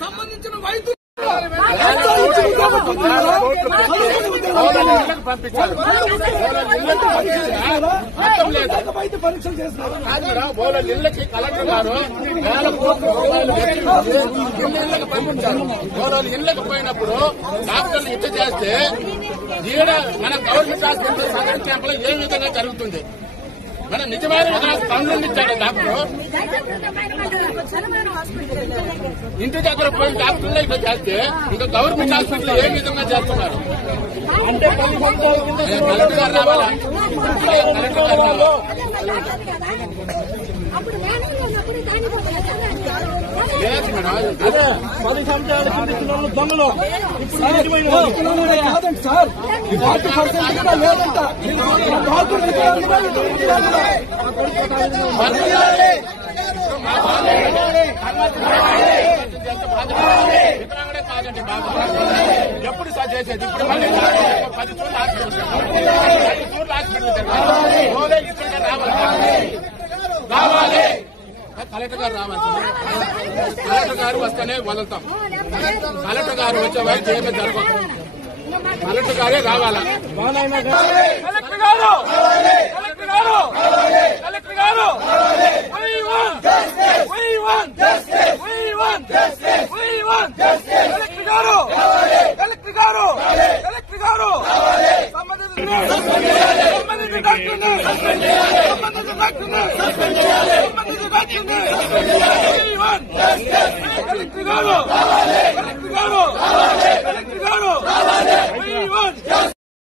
సంబంధించిన వైద్యులు పంపించారు వైద్య పరీక్షలు చేస్తున్నారు. ఇళ్లకి కలెక్టర్ గారు వేల కోట్ల రూపాయలు ఇళ్లకు పంపించారు. ఇళ్లకు పోయినప్పుడు డాక్టర్లు ఇట్లా చేస్తే ఈడ మన గవర్నమెంట్ హాస్పిటల్ సదర్ క్యాంప్ లో ఏ విధంగా జరుగుతుంది? మన నిజమైన పనులు ఇచ్చాడు డాక్టర్. ఇంటి దగ్గర పోయిన డాక్టర్లు ఇట్లా చేస్తే ఇంకా గవర్నమెంట్ హాస్పిటల్ ఏ విధంగా చేస్తున్నారు? అంటే 10 సంవత్సరాల కింద కలెక్టర్ గారు రావాలా? కలెక్టర్ గారు రావాలా? లేదు మేడం, అదే 10 సంవత్సరాల కింద దొంగలు కాదండి సార్. 40% కూడా లేదంట. ఎప్పుడు సార్ చేసేది? ఇప్పుడు మళ్ళీ 10 చోట్ల హాస్పిటల్ రావాలి. కలెక్టర్ గారు రావాలి. కలెక్టర్ గారు వస్తేనే వదులుతాం. కలెక్టర్ గారు వచ్చే వరకు ఏమీ జరగదు. కలెక్టర్ గారే రావాలా? కలెక్టర్ గారు కలెక్టర్ గారు కలెక్టర్ గారు కలెక్టర్ గారు కలెక్టర్ గారు కలెక్టర్ గారు సంబంధిత డాక్టర్ని కలెక్టర్ గారు కలెక్టర్ గారు